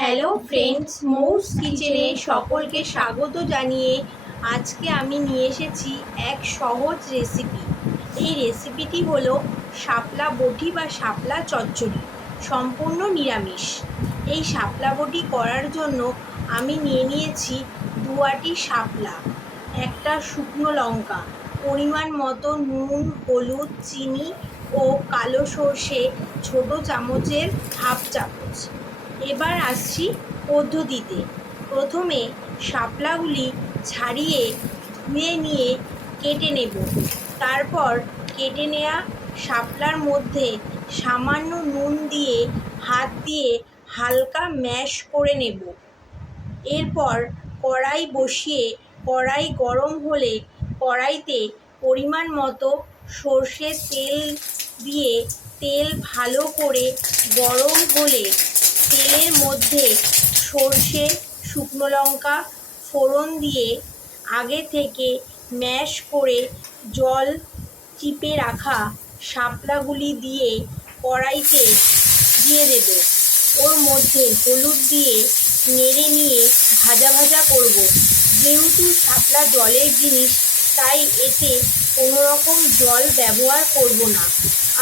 Hello friends, মৌস কিচেনে সকলকে স্বাগত জানিয়ে আজকে আমি নিয়ে এসেছি এক সহজ রেসিপি। এই রেসিপিটি হলো শাপলা বটি বা শাপলা চচ্চড়ি, সম্পূর্ণ নিরামিষ। এই শাপলা বটি করার জন্য আমি নিয়ে নিয়েছি 2 আটি শাপলা, একটা শুকনো লঙ্কা, পরিমাণ মতো নুন, হলুদ, চিনি ও কালো সর্ষে ছোট চামচের হাফ চামচ। এবার আসছি পদ্ধতিতে। প্রথমে শাপলাগুলি ছাড়িয়ে ধুয়ে নিয়ে কেটে নেব। তারপর কেটে নেওয়া শাপলার মধ্যে সামান্য নুন দিয়ে হাত দিয়ে হালকা ম্যাশ করে নেব। এরপর কড়াই বসিয়ে কড়াই গরম হলে কড়াইতে পরিমাণ মতো সর্ষের তেল দিয়ে তেল ভালো করে গরম হলে তেলের মধ্যে সর্ষে, শুকনো লঙ্কা ফোড়ন দিয়ে আগে থেকে ম্যাশ করে জল চিপে রাখা শাপলাগুলি দিয়ে কড়াইতে দিয়ে দেব। ওর মধ্যে হলুদ দিয়ে নেড়ে নিয়ে ভাজা ভাজা করব। যেহেতু শাপলা জলের জিনিস, তাই এতে কোনো রকম জল ব্যবহার করব না।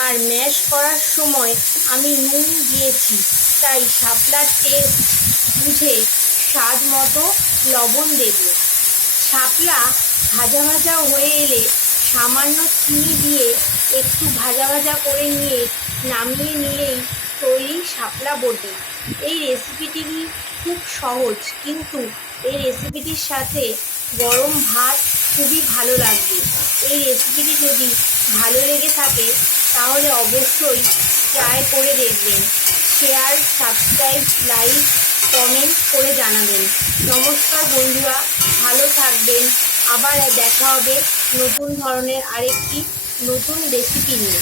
আর ম্যাশ করার সময় আমি নুন দিয়েছি, তাই শাপলার টেস্ট বুঝে স্বাদ মতো লবণ দেব। শাপলা ভাজা ভাজা হয়ে এলে সামান্য চিনি দিয়ে একটু ভাজা ভাজা করে নিয়ে নামিয়ে নিলেই তৈরি শাপলা বটি। এই রেসিপিটি খুব সহজ, কিন্তু এই রেসিপিটির সাথে গরম ভাত খুবই ভালো লাগবে। এই রেসিপিটি যদি ভালো লেগে থাকে তাহলে অবশ্যই ট্রাই করে দেখবেন। শেয়ার, সাবস্ক্রাইব, লাইক, কমেন্ট করে জানাবেন। নমস্কার বন্ধুরা, ভালো থাকবেন। আবার দেখা হবে নতুন ধরনের আরেকটি নতুন রেসিপি নিয়ে।